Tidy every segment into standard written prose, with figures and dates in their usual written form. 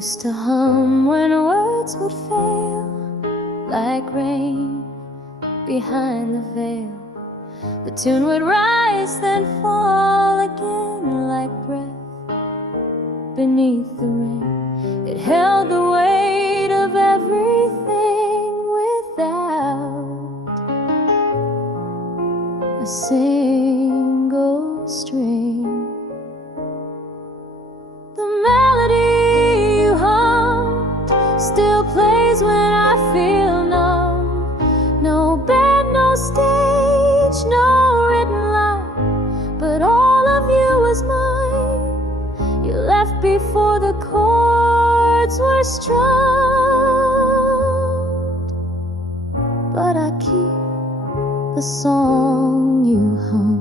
used to hum when words would fail, like rain behind the veil. The tune would rise, then fall again, like breath beneath the rain. It held the weight of everything without a single string. The melody you hummed still plays when I feel numb. No band, no stage, no written line, but all of you was mine. You left before the chords were strummed, but I keep the song you hum.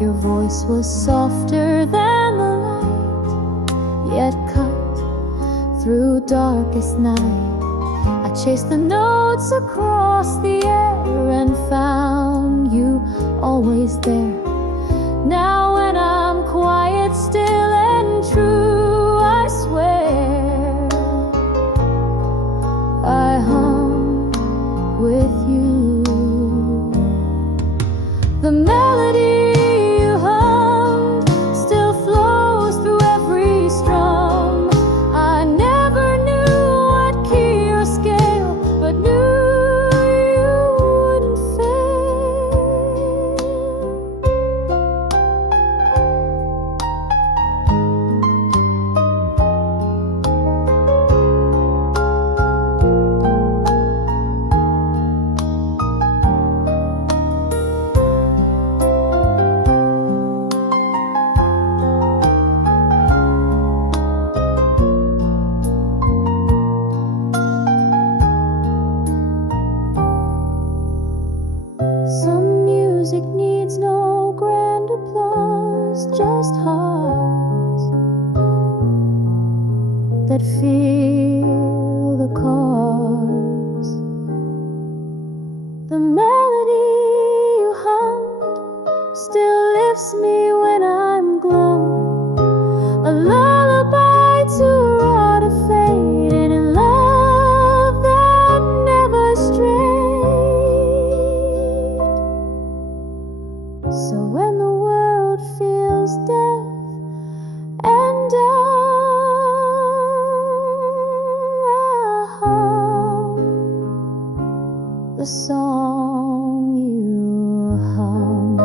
Your voice was softer than the light, yet cut through darkest night. I chased the notes across the air and found you always there. Now when I'm quiet, still and true, I swear I hum with you. The melody that feel the cause. The melody you hummed still lifts me when I'm glum. A lullaby to rot a fade, and in love that never strayed. So when the world feels deaf and dumb, the song you hum.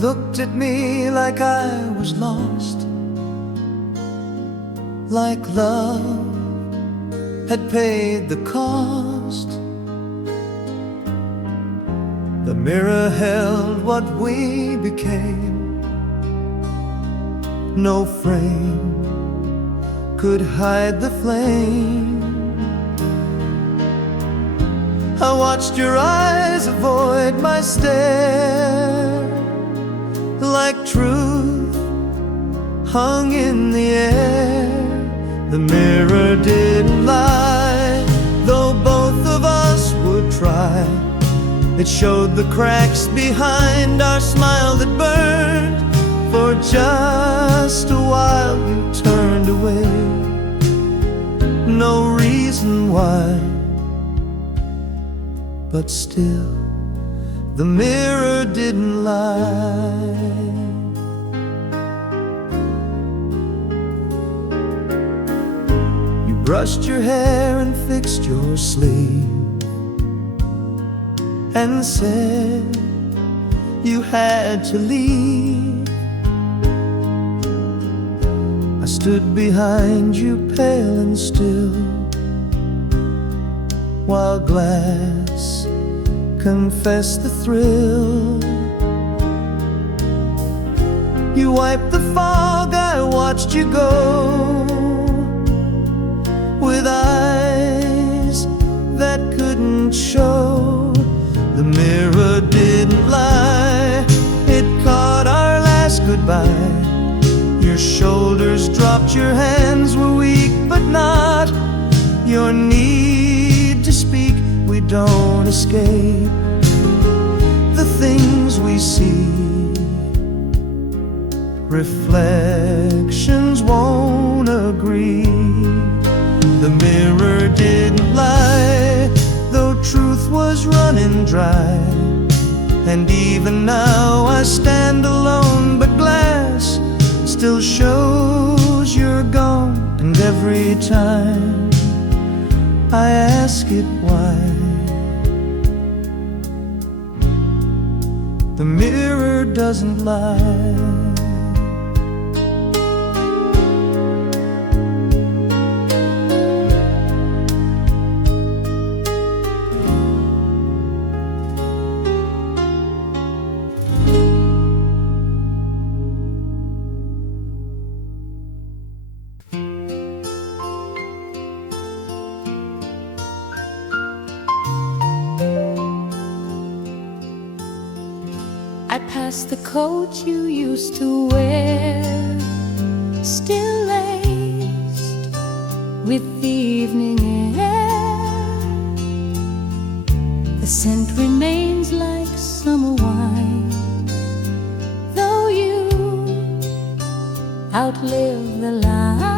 Looked at me like I was lost, like love had paid the cost. The mirror held what we became. No frame could hide the flame. I watched your eyes avoid my stare, like truth hung in the air. The mirror didn't lie, though both of us would try. It showed the cracks behind our smile that burned. For just a while you turned away, no reason why, but still the mirror didn't lie. You brushed your hair and fixed your sleeve and said you had to leave. I stood behind you pale and still, while glass confessed the thrill. You wiped the fog, I watched you go. Your shoulders dropped, your hands were weak, but not your need to speak. We don't escape the things we see. Reflections won't agree. The mirror didn't lie, though truth was running dry. And even now I stand alone, but glass still shows you're gone. And every time I ask it why, the mirror doesn't lie. I pass the coat you used to wear, still laced with the evening air. The scent remains like summer wine, though you outlive the light.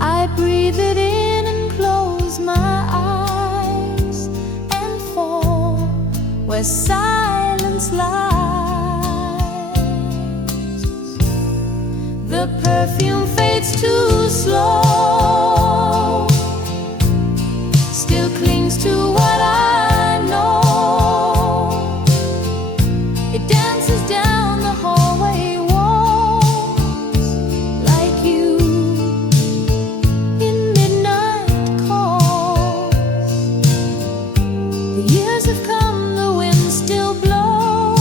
I breathe it in and close my eyes and fall where silence lies. The perfume fades too slow, still clings to what I know. It dances down the hallway walls like you in midnight calls. The years have come, still blow,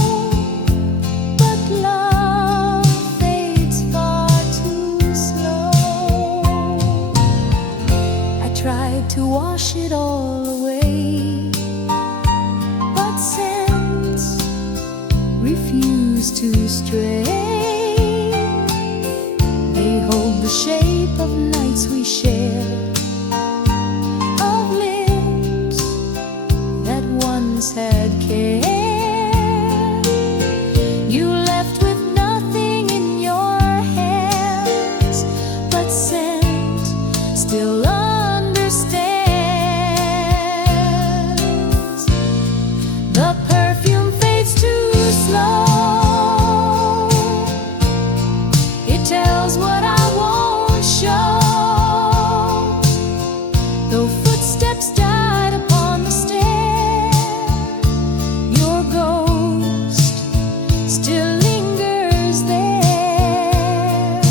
but love fades far too slow. I tried to wash it all away, but scents refuse to stray. They hold the shape of nights we shared, of lips that once had cared. You left with nothing in your hands, but scent still understands. The perfume fades too slow. It tells what I won't show. Though footsteps died upon the stair, still lingers there.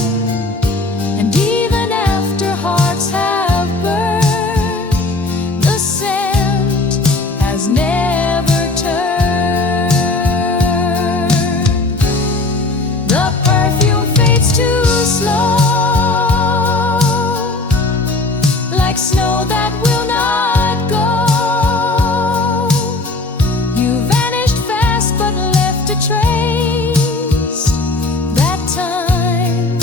And even after hearts have burned, the scent has never turned. The perfume fades too slow, like snow that will not go. You vanished fast but left a trace that time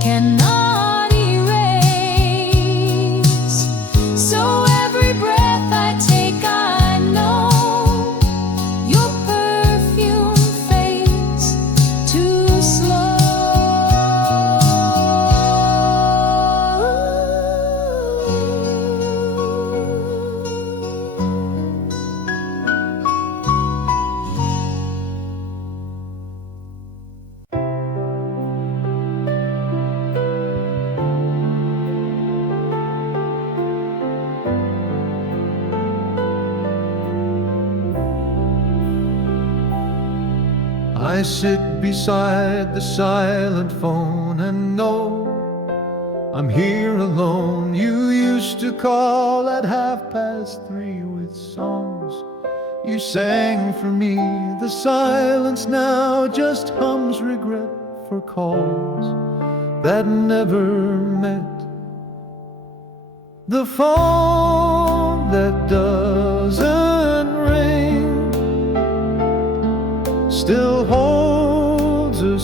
cannot erase. So every breath I take, I know your perfume fades too slow. I sit beside the silent phone and know I'm here alone. You used to call at 3:30 with songs you sang for me. The silence now just hums regret for calls that never met. The phone that doesn't ring still holds a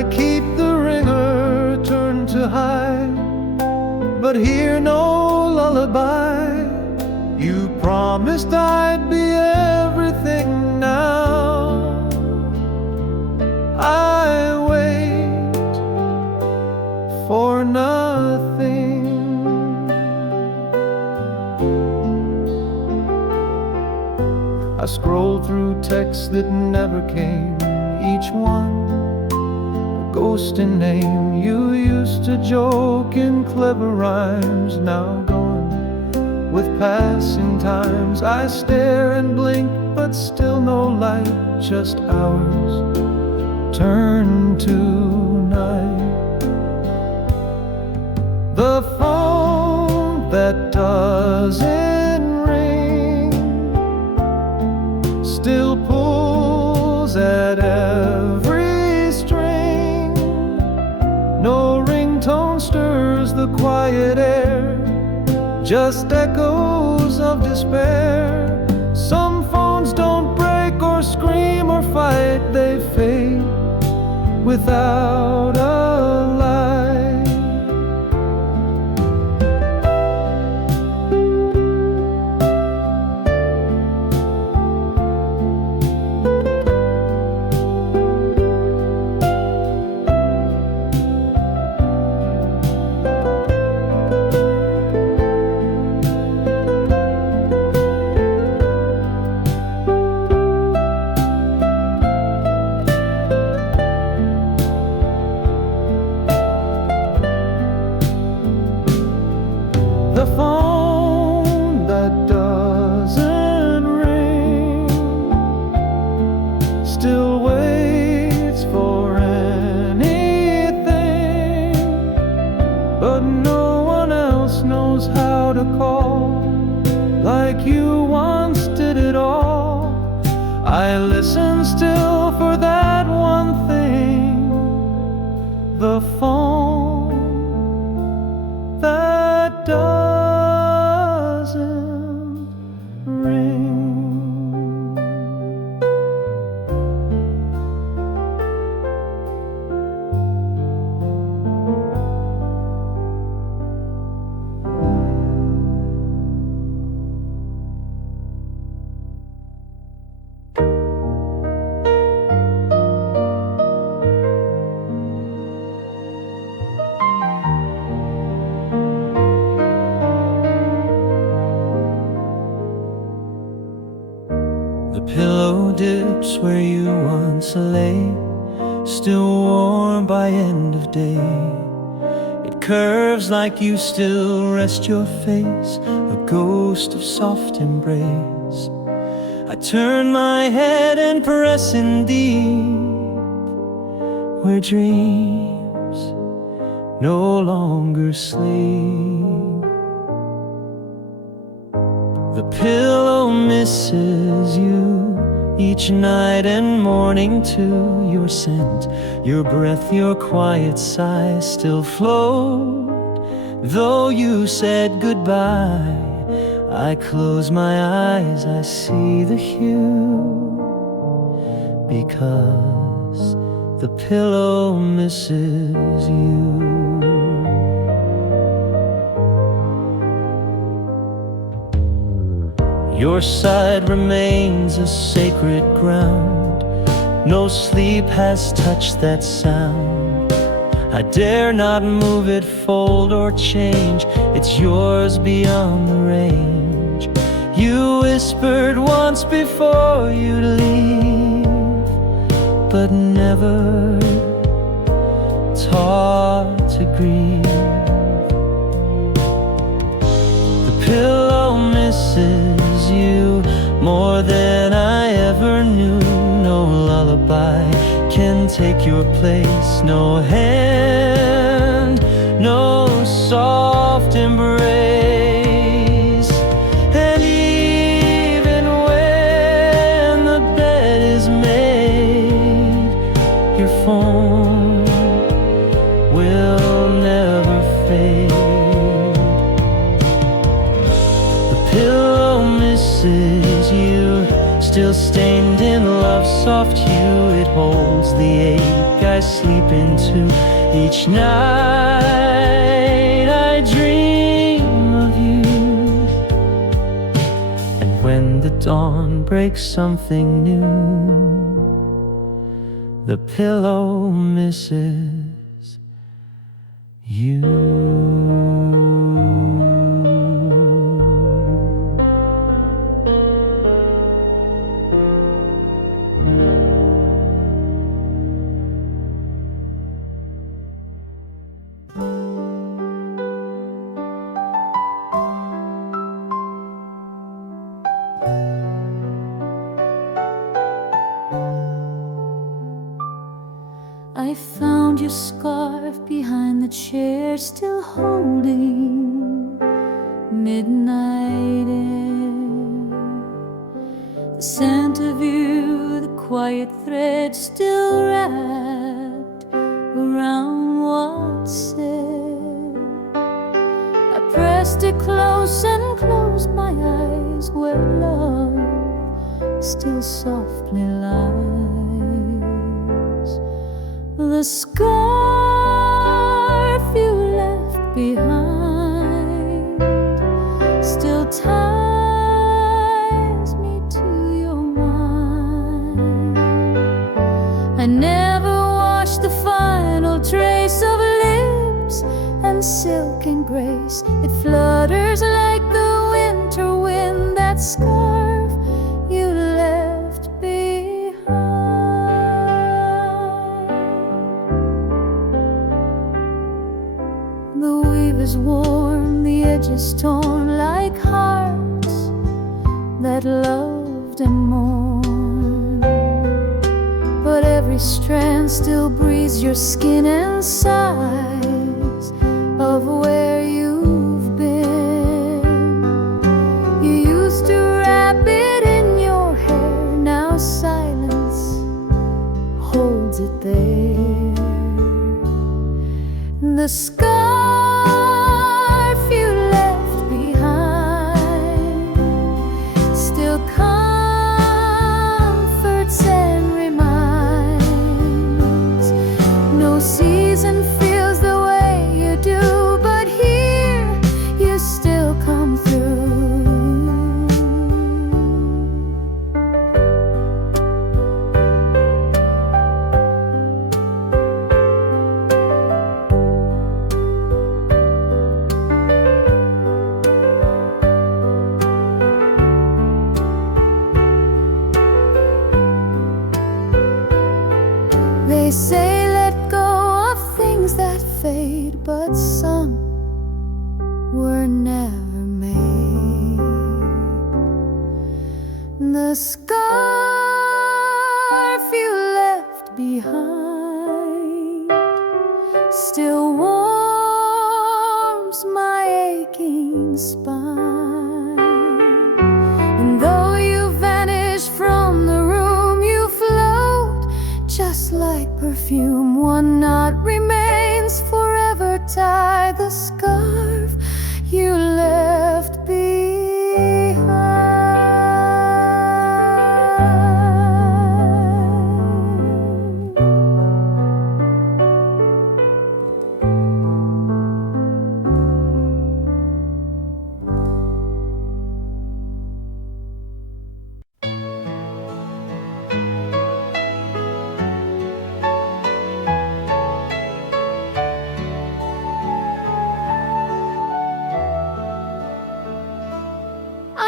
I keep the ringer turned to hide, but hear no lullaby. You promised I'd be everything now. I wait for nothing. I scroll through texts that never came, each one a ghost in name. You used to joke in clever rhymes, now gone with passing times. I stare and blink, but still no light, just hours turn to night. The phone that doesn't ring still pulls at every string. No ringtone stirs the quiet air, just echoes of despair. Some phones don't break or scream or fight, they fade without a light. The phone that doesn't ring still waits for anything, but no one else knows how to call like you once did it all. I listen still for that one thing, the phone that doesn't ring. The pillow dips where you once lay, still warm by end of day. It curves like you still rest your face, a ghost of soft embrace. I turn my head and press in deep, where dreams no longer sleep. The pillow misses you each night and morning too. Your scent, your breath, your quiet sigh still float. Though you said goodbye, I close my eyes, I see the hue, because the pillow misses you. Your side remains a sacred ground, no sleep has touched that sound. I dare not move it, fold or change, it's yours beyond the range. You whispered once before you'd leave, but never taught to grieve. The pillow misses you more than I ever knew. No lullaby can take your place, no hand, no soft embrace. And even when the bed is made, your phone will never fade. The pillow misses you, still stained in love's soft hue. It holds the ache I sleep into. Each night I dream of you, and when the dawn breaks something new, the pillow misses you. I found your scarf behind the chair, still holding midnight air. The scent of you, the quiet thread still wrapped around what's said. I pressed it close and closed my eyes where love still softly lies. The scarf you left behind still ties me to your mind. I never washed the final trace of lips and silk and grace. It flutters like the winter wind, that scarf you left behind. The weave is worn, the edges torn, like hearts that loved and mourned. But every strand still breathes your skin and sighs of where you've been. You used to wrap it in your hair, now silence holds it there. The scarf you left behind still comforts and reminds. No season feels the way you do, but here you still come through. They say let go of things that fade, but some were never made. The scarf you left behind still warms my aching spine. And though you vanish from the room, you float just like perfume. One knot remains forever tied, the scarf you left behind.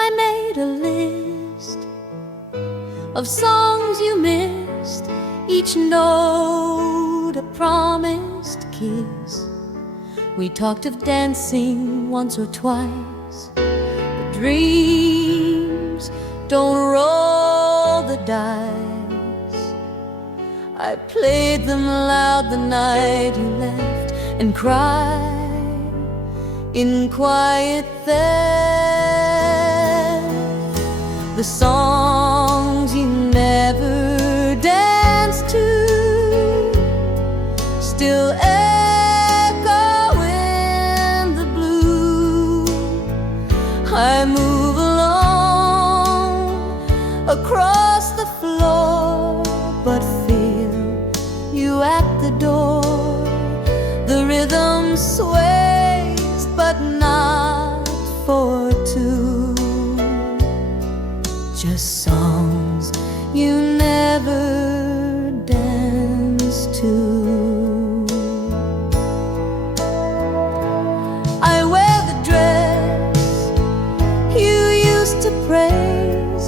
I made a list of songs you missed, each note a promised kiss. We talked of dancing once or twice, but dreams don't roll the dice. I played them loud the night you left and cried in quiet theft. The songs you never danced to still echo in the blue. I move along across the floor, but feel you at door. The rhythm sways, but not for two. Just songs you never danced to. I wear the dress you used to praise.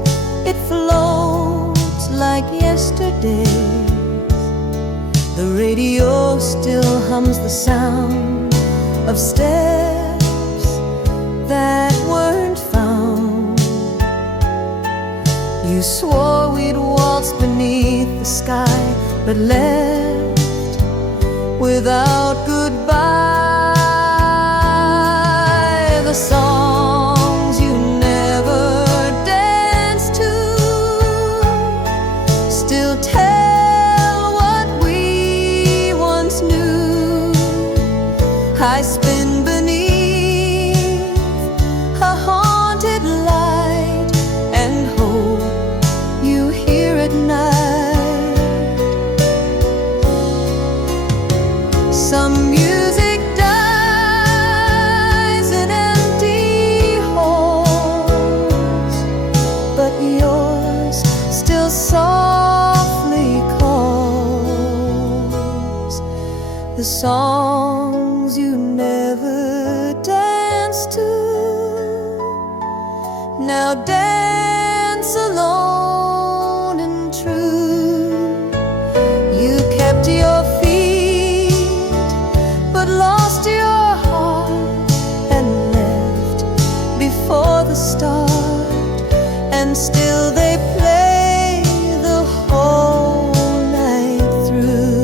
It floats like yesterday. The radio still hums the sound of steps that weren't found. You swore we'd waltz beneath the sky, but left without goodbye. The songs you never danced to still tell what we once knew. I spin beneath a haunted light and hope you hear at night. Some music dies in empty halls, but yours still softly calls. The songs you never danced to now dance alone and true. You kept your feet, but lost your heart and left before the start, and still they play the whole night through.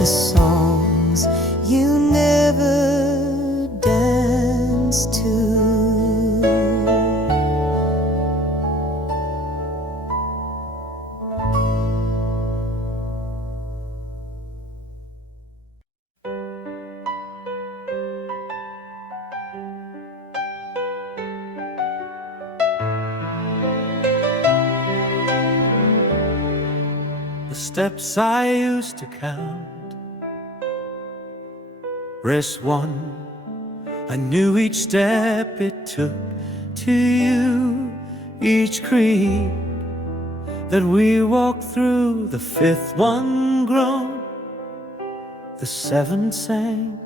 The songs you never danced to. The steps I used to count, rest one, I knew each step it took to you. Each creed that we walked through, the fifth one grown, the seventh sang,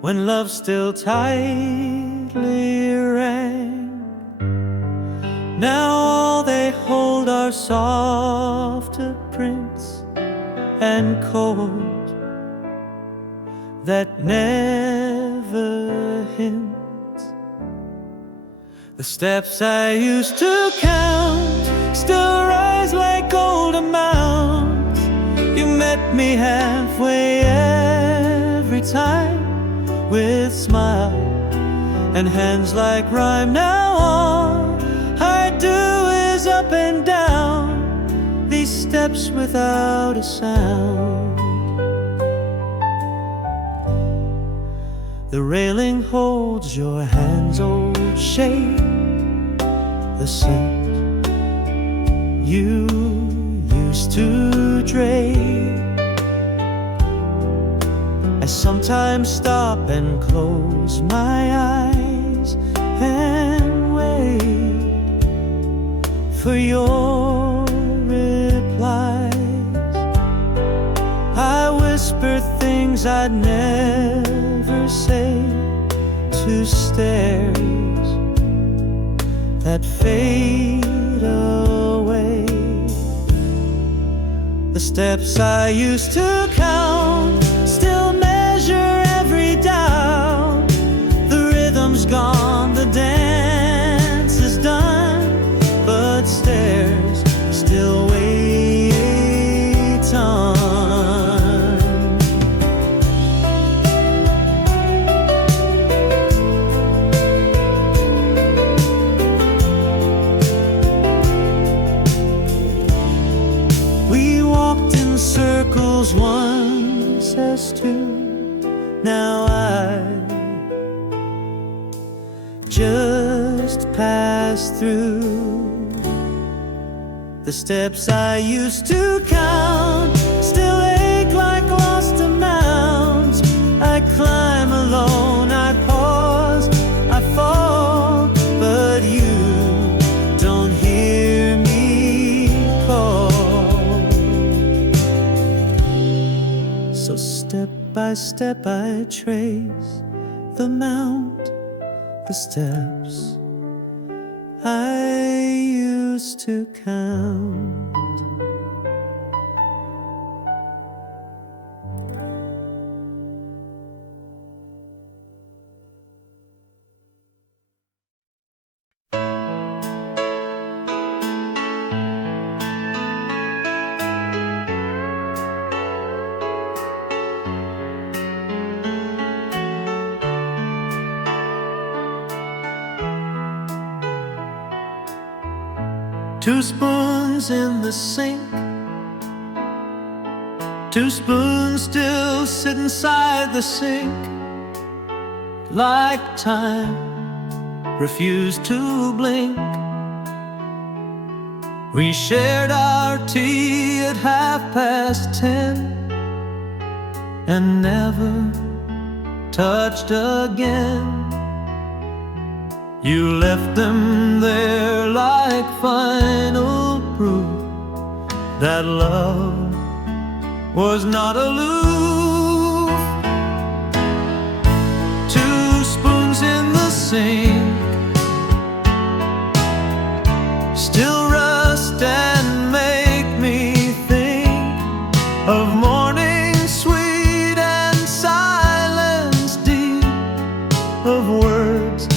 when love still tightly rang. Now all they hold are softer prints and cold that never hint. The steps I used to count still rise like golden mounds. You met me halfway every time, with smile and hands like rhyme. Now all I do is up and down these steps without a sound. The railing holds your hand's old shape, the scent you used to drape. I sometimes stop and close my eyes and wait for your replies. I whisper things I'd never say to stares that fade away. The steps I used to count still measure every down. The rhythm's gone, the dance is done, but stairs still wait on. Circles once as two, now I just pass through. The steps I used to count still So step by step I trace the mount, the steps I used to count. Two spoons in the sink, two spoons still sit inside the sink, like time refused to blink. We shared our tea at 10:30 and never touched again. You left them there like final proof that love was not aloof. Two spoons in the sink still rust and make me think of morning sweet and silence deep, of words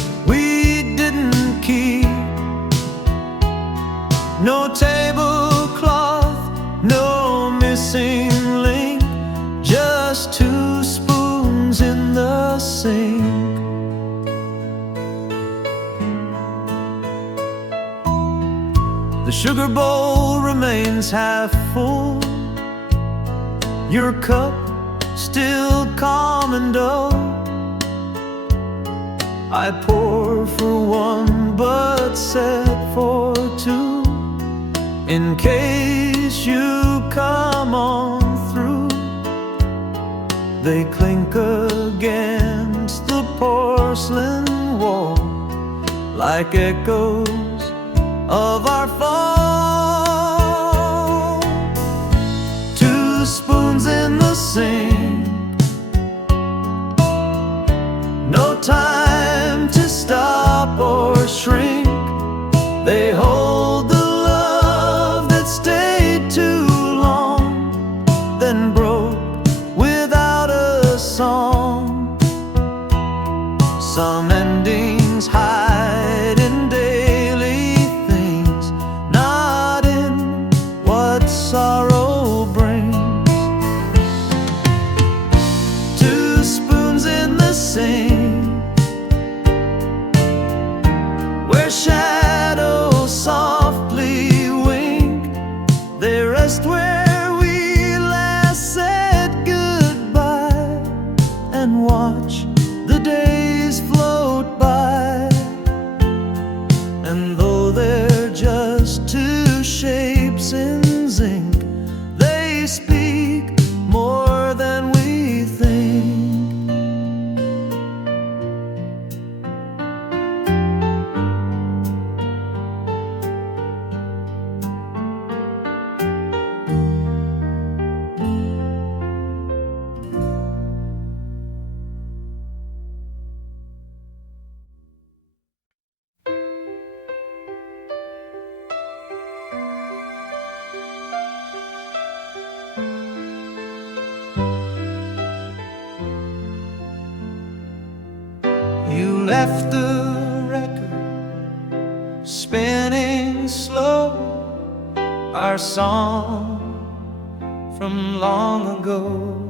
no tablecloth, no missing link, just two spoons in the sink. The sugar bowl remains half full, your cup still commando. I pour for one but set for two, in case you come on through. They clink against the porcelain wall like echoes of our fall. Two spoons in the sink, no time to stop or shrink. They hold the stayed too long, then broke without a song. Some endings hide in daily things, not in what sorrow brings. Two spoons in the sink, where shadows softly they rest where we last said goodbye, and watch the days float by. And though they're just two shapes in zinc, they speak more than we think. You left the record spinning slow, our song from long ago.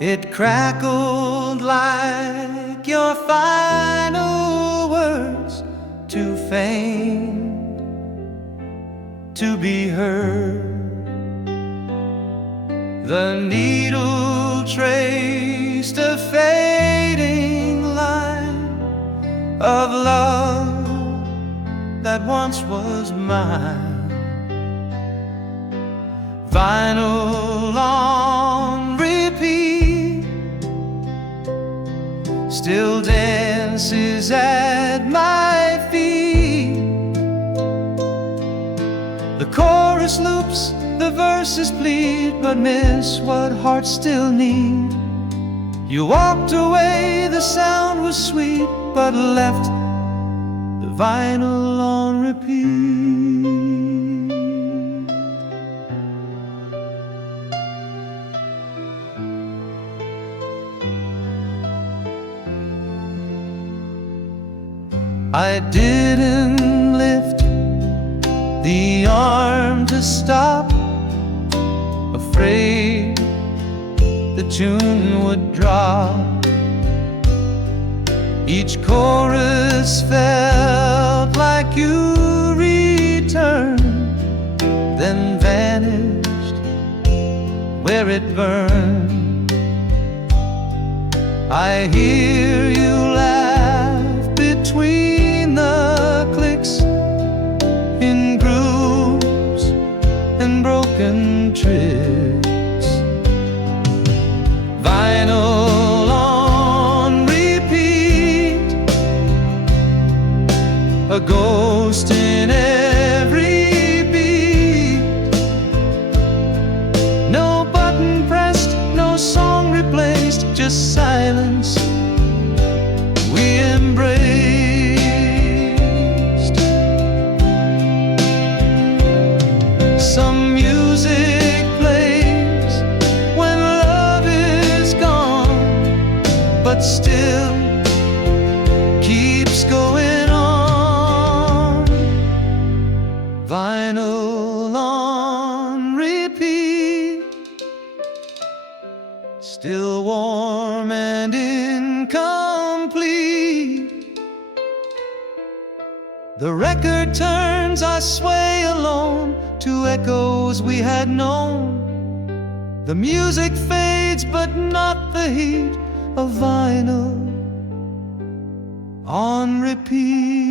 It crackled like your final words, too faint to be heard. The needle traced a fading line of love that once was mine. Vinyl on repeat still dances at my feet. The chorus loops, the verse verses plead, but miss what hearts still need. You walked away, the sound was sweet, but left the vinyl on repeat. I didn't lift the arm to stop, afraid the tune would drop. Each chorus felt like you returned, then vanished where it burned. I hear you laugh between the clicks, in grooves and broken tricks. Vinyl on repeat, a ghost in every beat. No button pressed, no song replaced, just silence we embraced. Some music plays when love is gone, but still keeps going on. Vinyl on repeat, still warm and incomplete. The record turns, I sway alone to echoes we had known. The music fades, but not the heat of vinyl on repeat.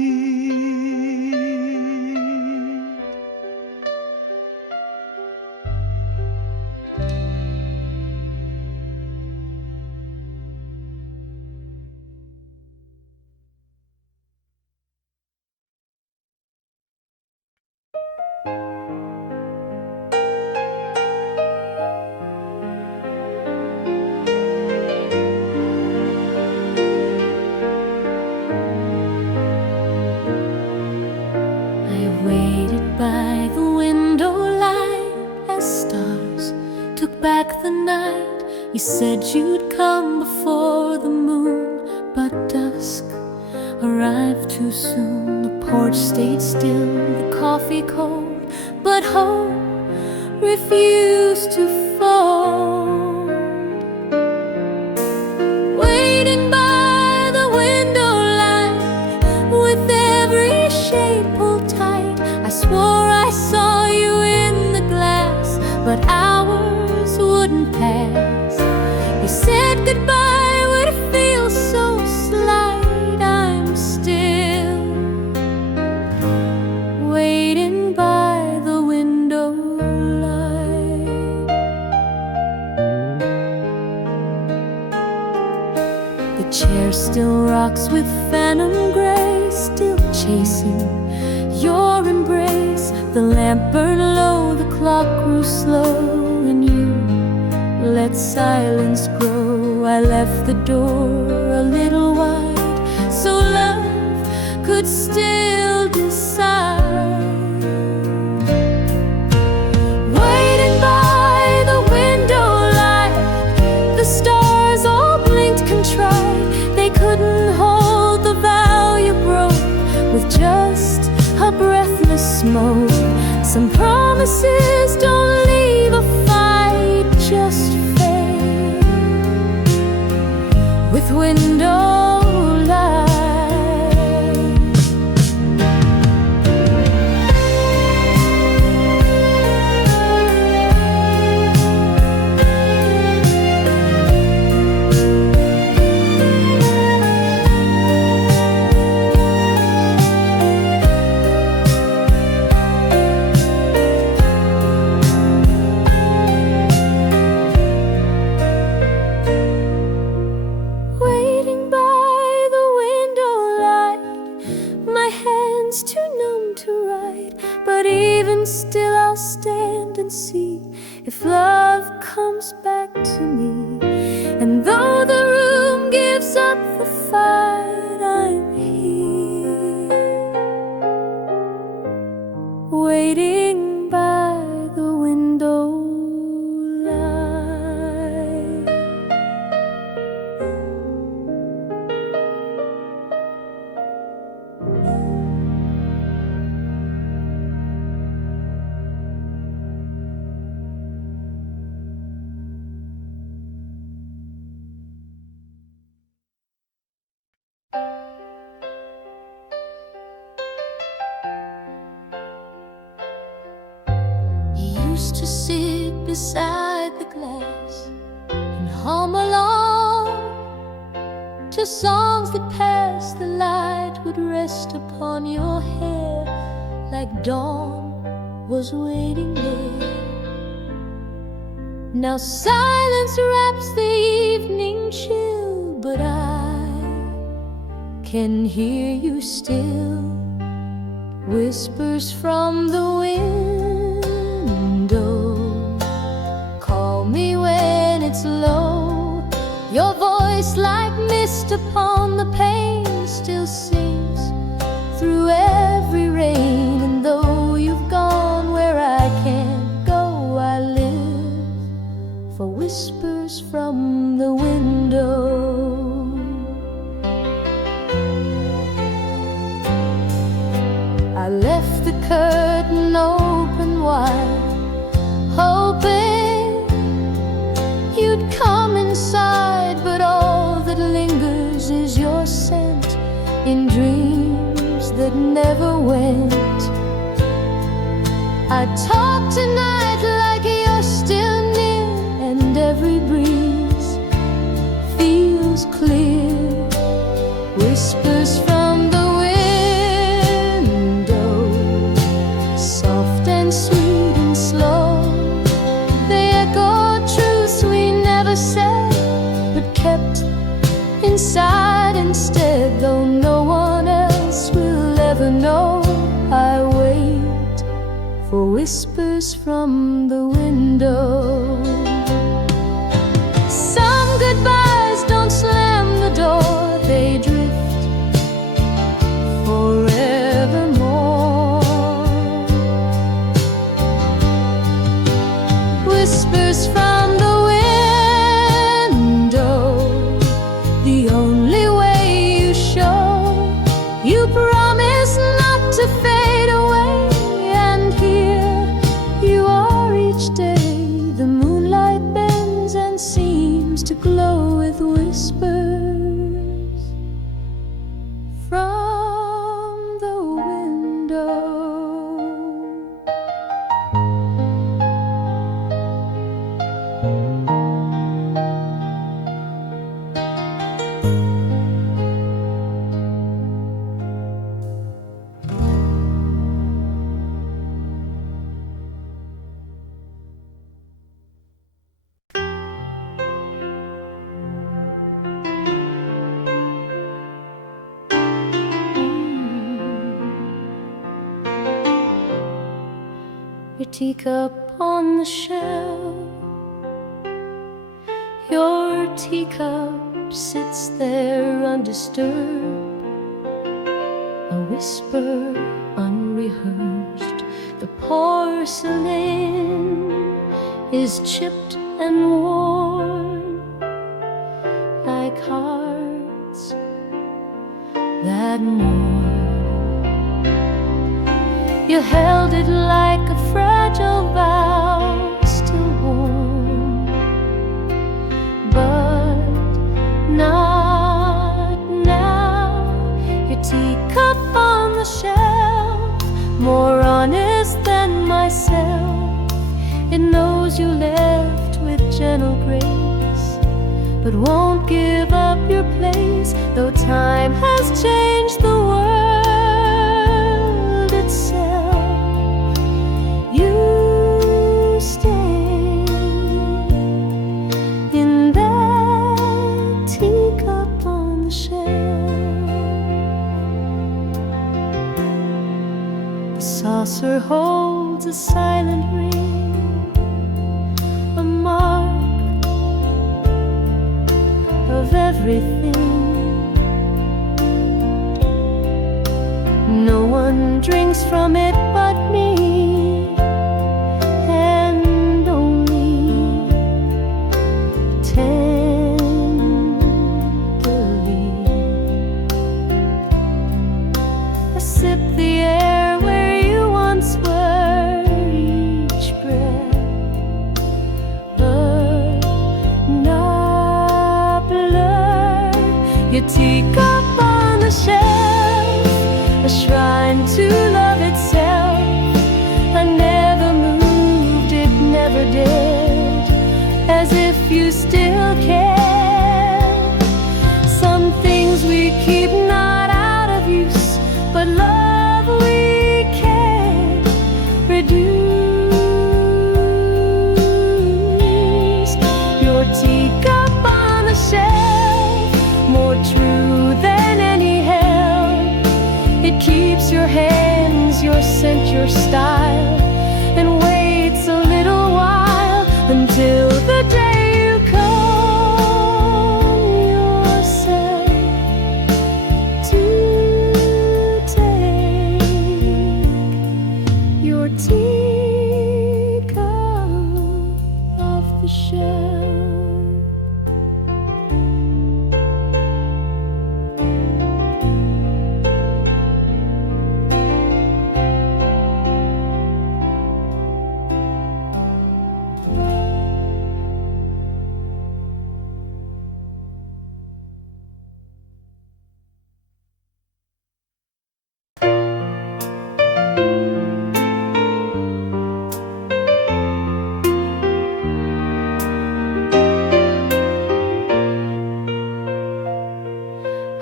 By the window light as stars took back the night. You said you'd come before the moon, but dusk arrived too soon. The porch stayed still, the coffee cold, but hope refused to fold. Waiting by the window light, with every shade pulled tight, I swore I saw you in the glass, but hours wouldn't pass. You said goodbye would feel so slight. I'm still waiting by the window light. The chair still rocks with phantom grace, still chasing your embrace. The lamp burned low, the clock grew slow, and you let silence grow. I left the door a little wide, so love could still decide. Waiting by the window light, the stars all blinked contrite. They couldn't hold the vow you broke with just a breathless smoke. Some promises don't leave a fight, just fade with window light. comes back to me. And though the room gives up the fight, I'm here, waiting by the window light. Used to sit beside the glass and hum along to songs that passed. The light would rest upon your hair like dawn was waiting there. Now silence wraps the evening chill, but I can hear you still. Whispers from the window call me when it's low. Your voice like mist upon the pane still sings through every rain. And though you've gone where I can't go, I live for whispers from the window. I left the curtain open wide, hoping you'd come inside. But all that lingers is your scent in dreams that never went. I talk tonight like you're still near, and every breeze feels clear. Whispers from the soft and sweet and slow, they echo truths we never said, but kept inside instead. Though no one else will ever know, I wait for whispers from the window. Some goodbyes don't slam the door, they drift forevermore. Whispers from the window, the only way you show. You promise not to fade away, and here you are each day. The moonlight bends and seems to glow with whispers from the window. Your teacup on the shelf, your teacup sits there undisturbed, a whisper unrehearsed. The porcelain is chipped and worn like hearts that mourn. You held it like a fragile vow, still warm, but not now. Your teacup on the shelf, more honest than myself. It knows you left with gentle grace, but won't give up your place. Though time has changed the world itself, you stay in that teacup on the shelf. The saucer holds a silent ring, a mark everything. No one drinks from it but me, and only tenderly I sip the air where you once were, each breath blur. Your teacup on the shelf, a shrine to love itself. I never moved, it never did, as if you still care. Some things we keep not out of use, but love we can't reduce. Your teacup on the shelf, more true than any help. It keeps your hands, your scent, your style, and waits a little while until the day you come yourself to take your teacup off the shelf.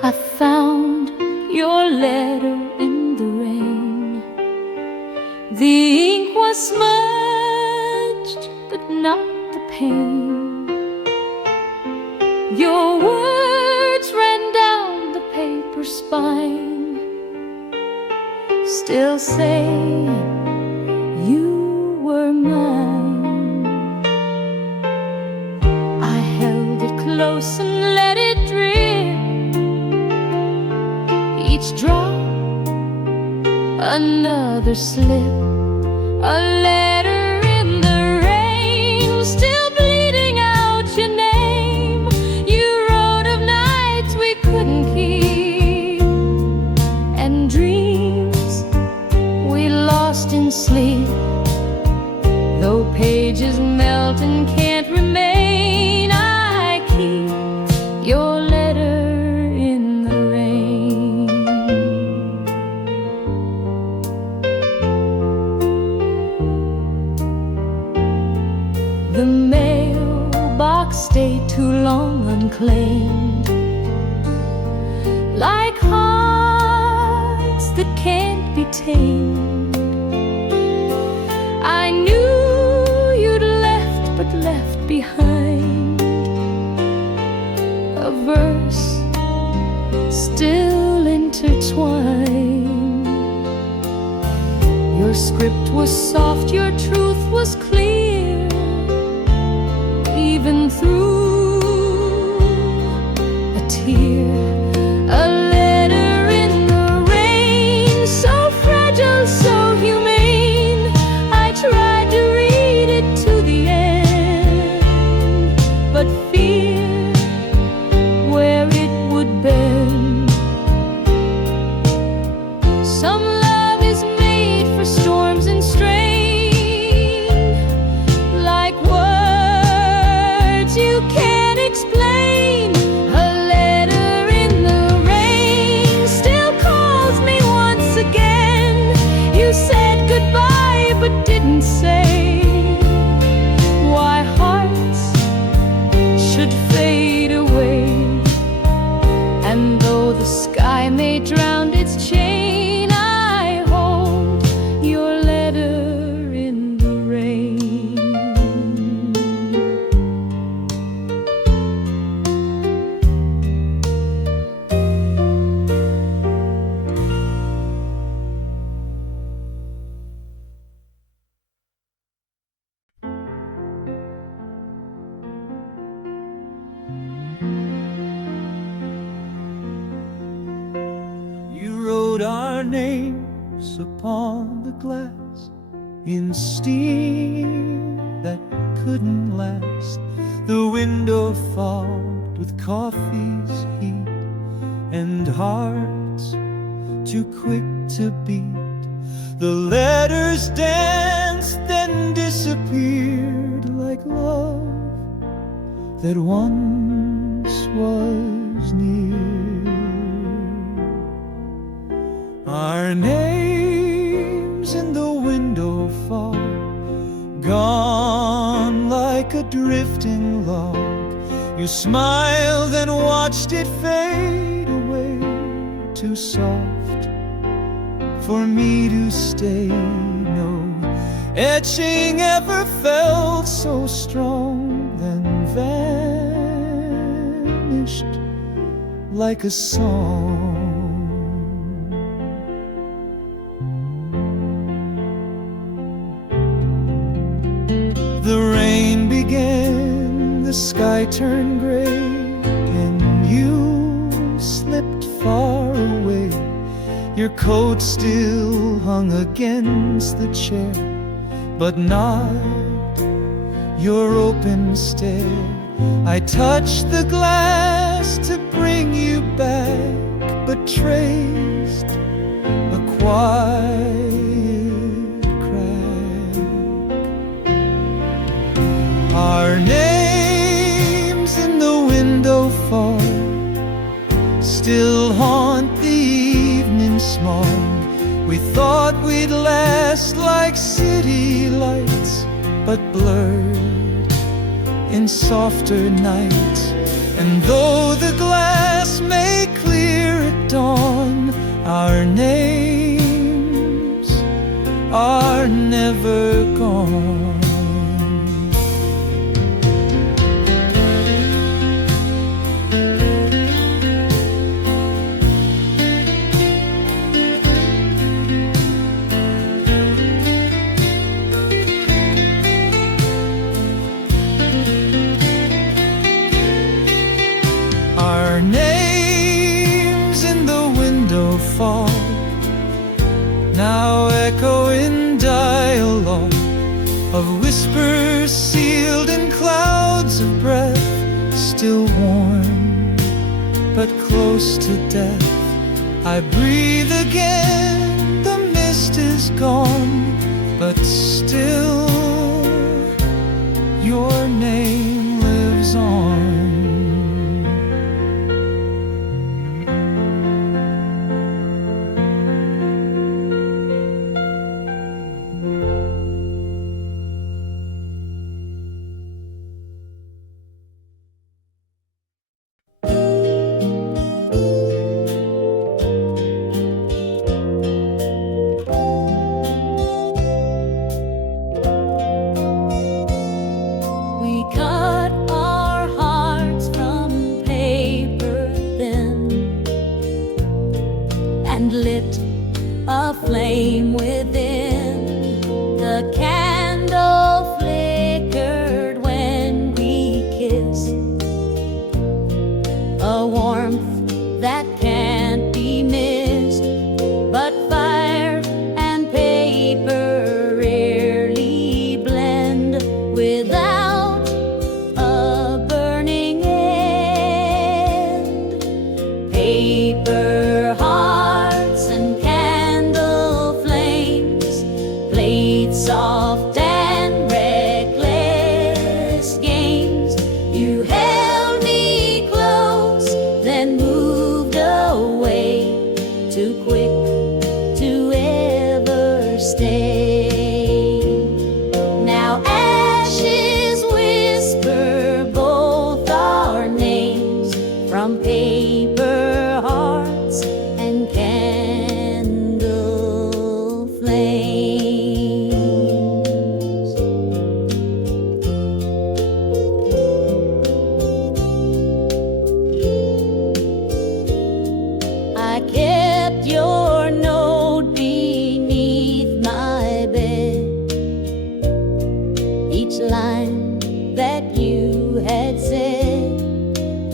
I found your letter in the rain. The ink was smudged, but not the pain. Your words ran down the paper spine, still saying you were mine. I held it close and let it drip, each drop another slip, a letter in the rain, still bleeding out your name. You wrote of nights we couldn't keep, and dreams we lost in sleep. Though pages melt and can't remain, I keep your letter in the rain. The mailbox stayed too long unclaimed, like hearts that can't be tamed. I knew you'd left, but left behind a verse still intertwined. Your script was soft, your truth was clear, even through a tear. A letter in the rain, so fragile, so humane. I tried to read it to the end, but fear where it would bend. Some love is made for storms and strain, like words you wrote our names upon the glass in steam that couldn't last. The window fogged with coffee's heat and hearts too quick to beat. The letters danced, then disappeared like love that once was near. Our names in the window fog, gone like a drifting log. You smiled and watched it fade away, too soft for me to stay. No etching ever felt so strong, then vanished like a song. The rain began, the sky turned gray, and you slipped far away. Your coat still hung against the chair, but not your open stare. I touched the glass to bring you back, but traced a quiet crack. Our names in the window fog still haunt the evening smog. We thought we'd last like city lights, but blurred in softer nights. And though the glass may clear at dawn, our names are never gone. Our names in the window fog now echo in dialogue of whispers sealed in clouds of breath, still warm but close to death. I breathe again, the mist is gone, but still your name lives on.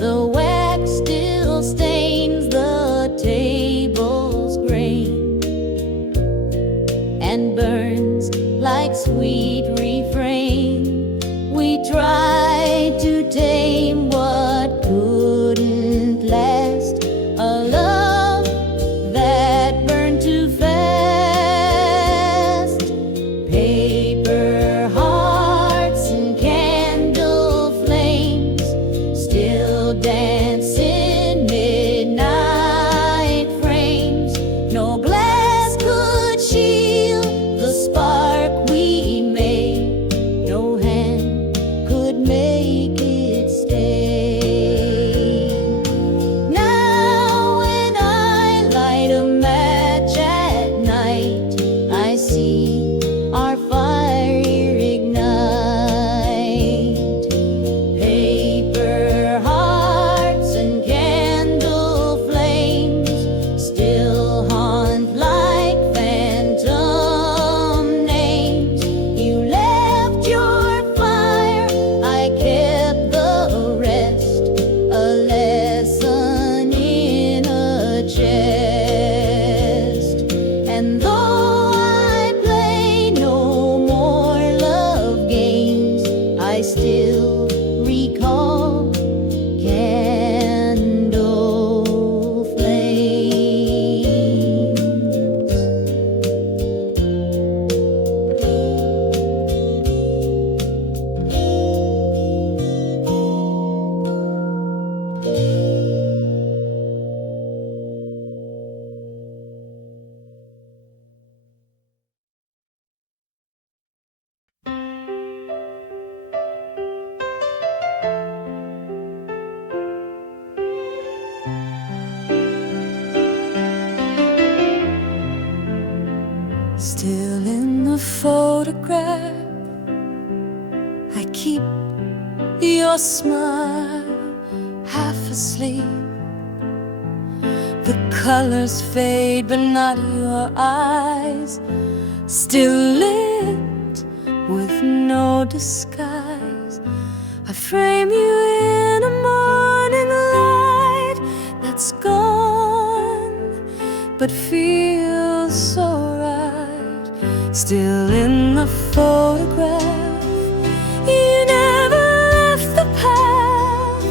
The wax still stains the table's grain. make it stay. Now when I light a match at night, I see our fire ignite. Paper hearts and candle flames still haunt like phantom names. You left your fire, I kept the rest, a lesson in a chest. And though I play no more love games, I still recall candle flames. Still in the photograph, I keep your smile, half asleep. The colors fade, but not your eyes, still lit with no disguise. I frame you in a morning light that's gone, but feels so right. Still in the photograph, you never left the path.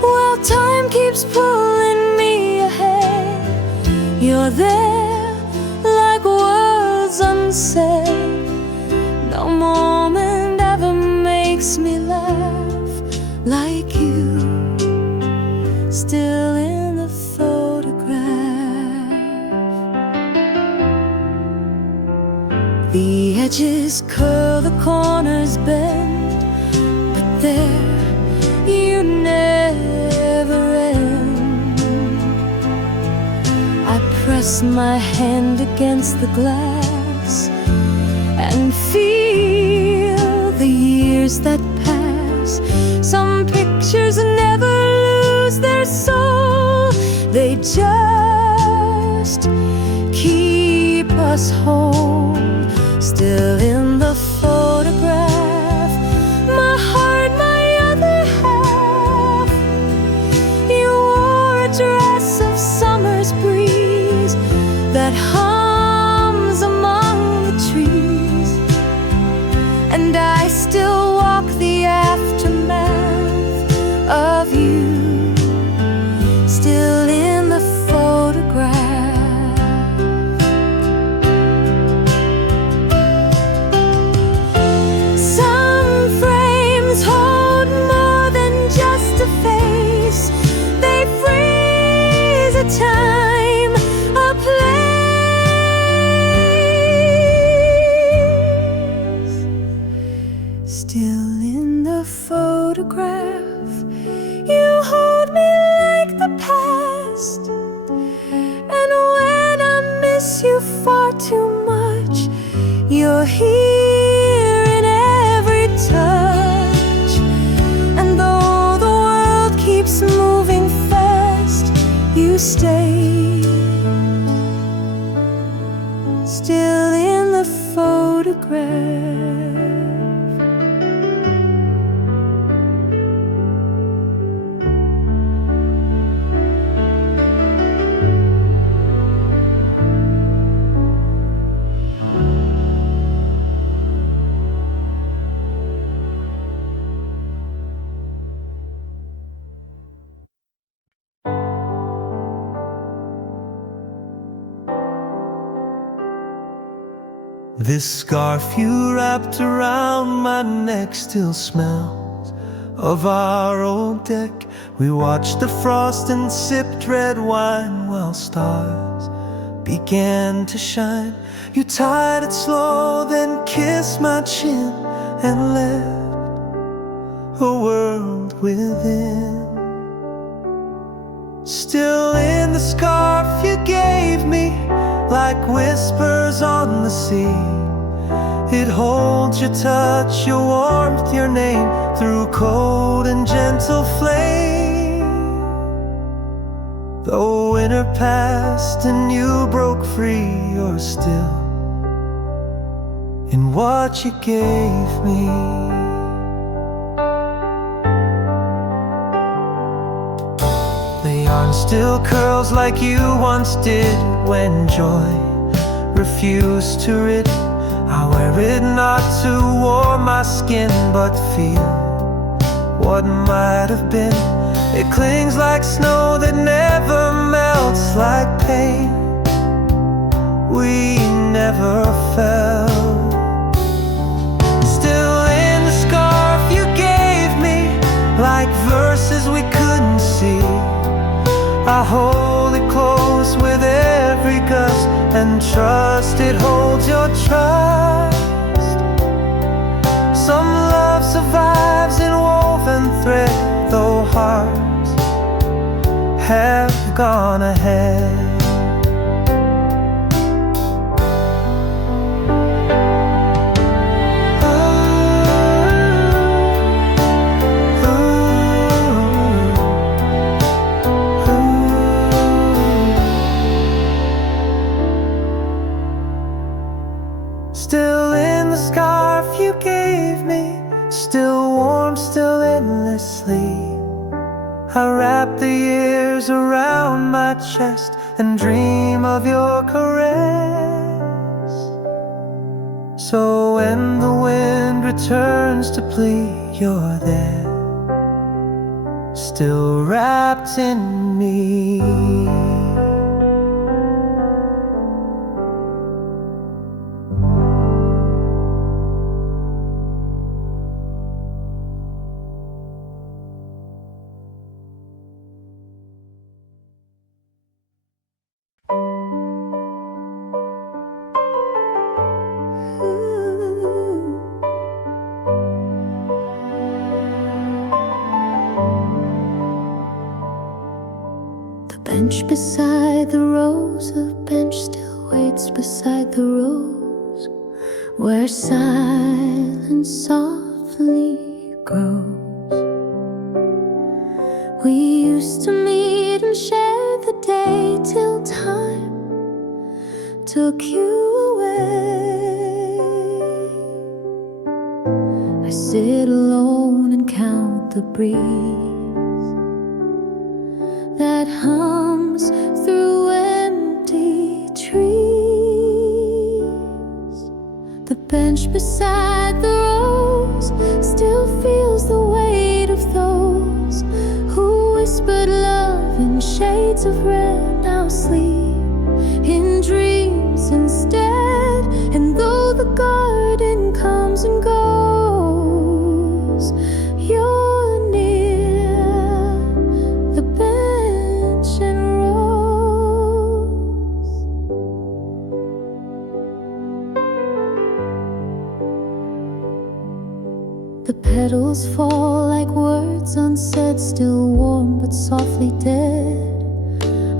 While time keeps pulling me ahead, you're there like words unsaid. No moment ever makes me laugh like you. Still in the photograph, the edges curl, the corners bend, but there you never end. I press my hand against the glass and feel the years that pass. Some pictures never lose their soul, they just keep us whole. Still in the photograph, my heart, my other half. You wore a dress of summer's breeze that hums among the trees, and I still walk the aftermath of you. Still in the photograph. Some frames hold more than just a face. They freeze a time, a place. Still in the photograph, you hold me like the past. And when I miss you far too much, you're here in every touch. And though the world keeps moving fast, you stay. Still in the photograph. This scarf you wrapped around my neck still smells of our old deck. We watched the frost and sipped red wine while stars began to shine. You tied it slow, then kissed my chin and left a world within. Still in the scarf you gave me, like whispers on the sea. It holds your touch, your warmth, your name, through cold and gentle flame. Though winter passed and you broke free, you're still in what you gave me. The yarn still curls like you once did when joy refused to rid. I wear it not to warm my skin, but feel what might have been. It clings like snow that never melts, like pain we never felt. Still in the scarf you gave me, like verses we couldn't see. I hold it close with every gust, and trust it holds your trust. Some love survives in woven thread, though hearts have gone ahead. Still in the scarf you gave me, still warm, still endlessly. I wrap the years around my chest and dream of your caress. So when the wind returns to plea, you're there, still wrapped in me. Bench beside the rose, a bench still waits beside the rose, where silence softly grows. We used to meet and share the day till time took you away. I sit alone and count the breeze that hums through empty trees. The bench beside the rose still feels the weight of those who whispered love in shades of red. Now sleep in dreams instead, and though the garden comes and goes, you're near the bench and rose. The petals fall like words unsaid, still warm but softly dead.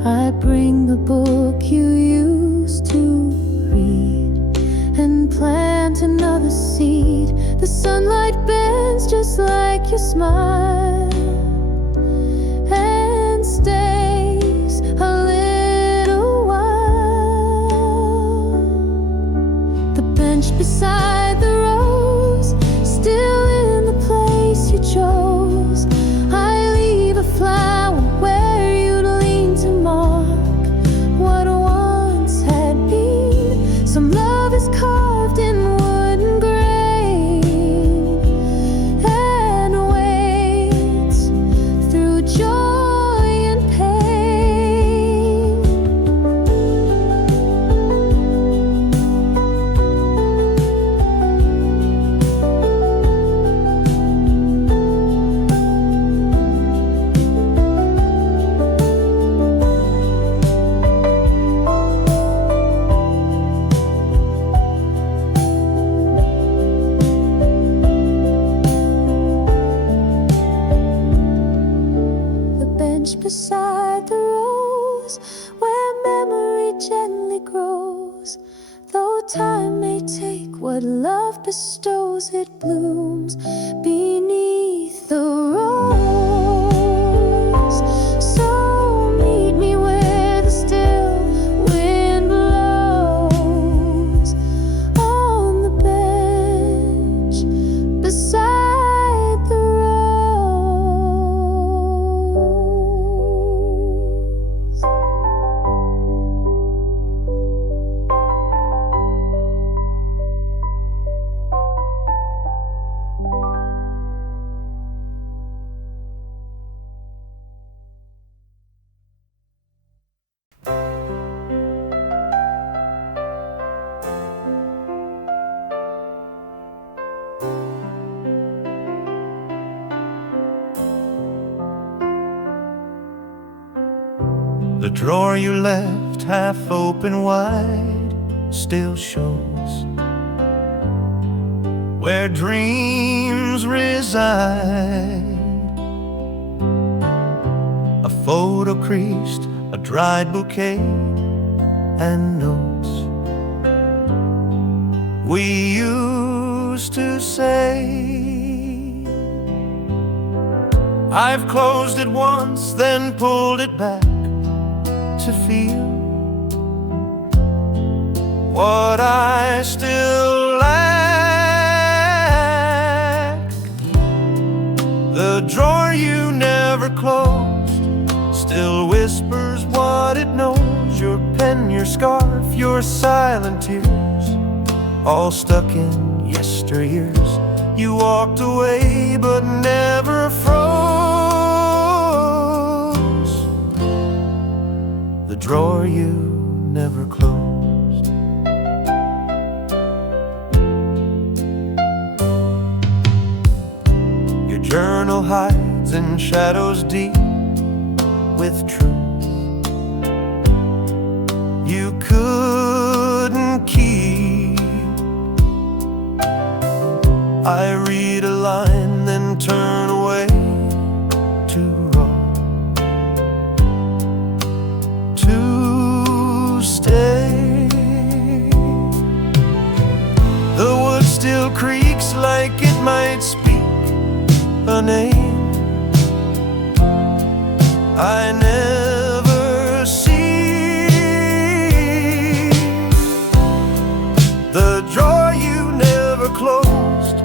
I bring the book you used to read and plant another seed. The sunlight bends just like your smile and stays a little while. The bench beside the rose, still in the place you chose. I leave a flower where you'd lean to mark what once had been. Some love is carved in wooden grain and waits bench beside the rose, where memory gently grows. Though time may take what love bestows, it blooms beneath the rose. So meet me where the still wind blows, on the bench beside the rose. The drawer you left half open wide still shows where dreams reside. A photo creased, a dried bouquet, and notes we used to say. I've closed it once, then pulled it back to feel what I still lack. The drawer you never closed still whispers what it knows. Your pen, your scarf, your silent tears, all stuck in yesteryears. You walked away but never froze. The drawer you never closed. Your journal hides in shadows deep with truth you couldn't keep. I read a line, then turn away to roll, to stay. The wood still creaks like it might speak a name I never see. The drawer you never closed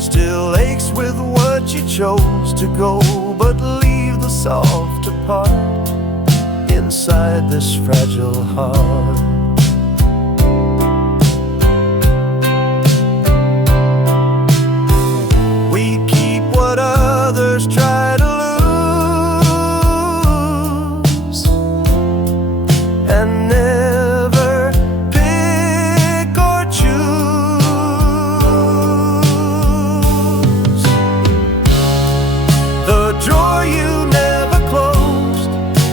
still aches with what you chose to go, but leave the soft part inside this fragile heart. We keep what others try to lose, and never pick or choose. The drawer you never closed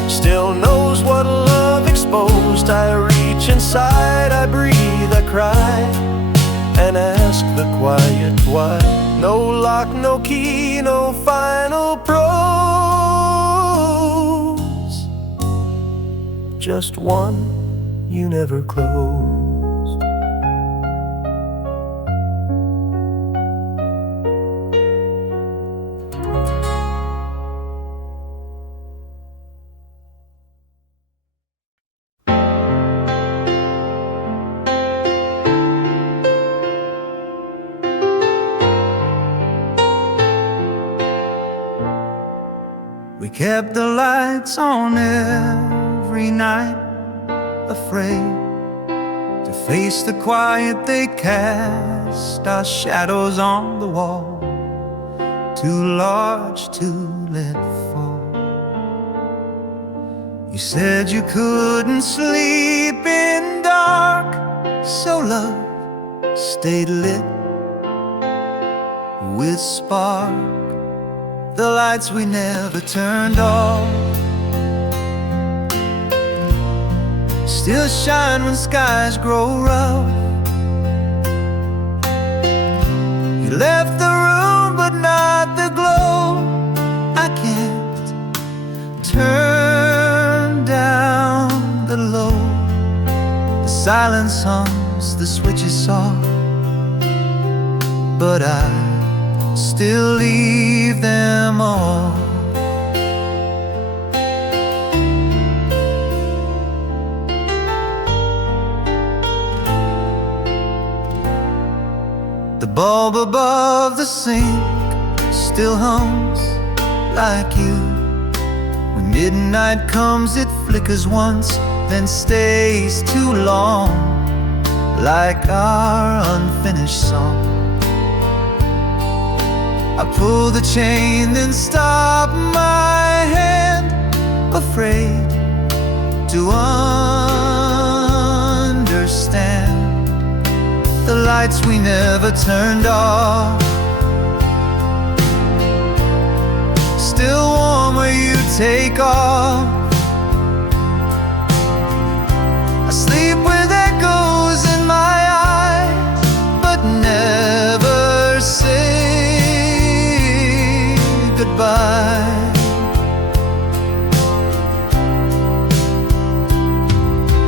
still knows what love exposed. I reach inside, I breathe, I cry, and ask the quiet why. No lock, no key, no final prose, just one you never closed. We kept the lights on every night, afraid to face the quiet they cast. Our shadows on the wall, too large to let fall. You said you couldn't sleep in dark, so love stayed lit with spark. The lights we never turned off still shine when skies grow rough. You left the room but not the glow. I can't turn silence hums, the switch is soft, but I still leave them all. The bulb above the sink still hums like you. When midnight comes, it flickers once, then stays too long, like our unfinished song. I pull the chain, then stop my hand, afraid to understand the lights we never turned off. Still warm where you take off. I sleep with echoes in my eyes, but never say goodbye.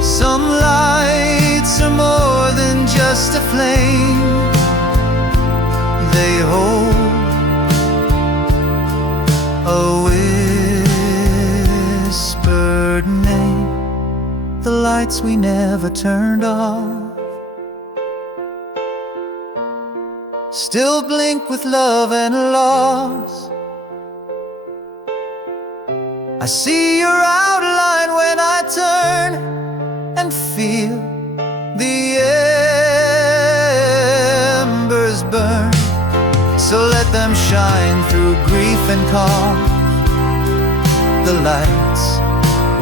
Some lights are more than just a flame. They hold a whispered name. The lights we never turned off still blink with love and loss. I see your outline when I turn and feel the embers burn. So let them shine through grief and calm, the lights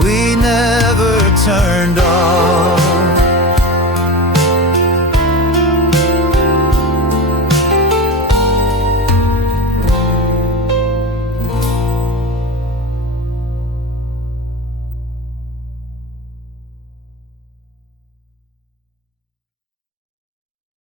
we never turned off.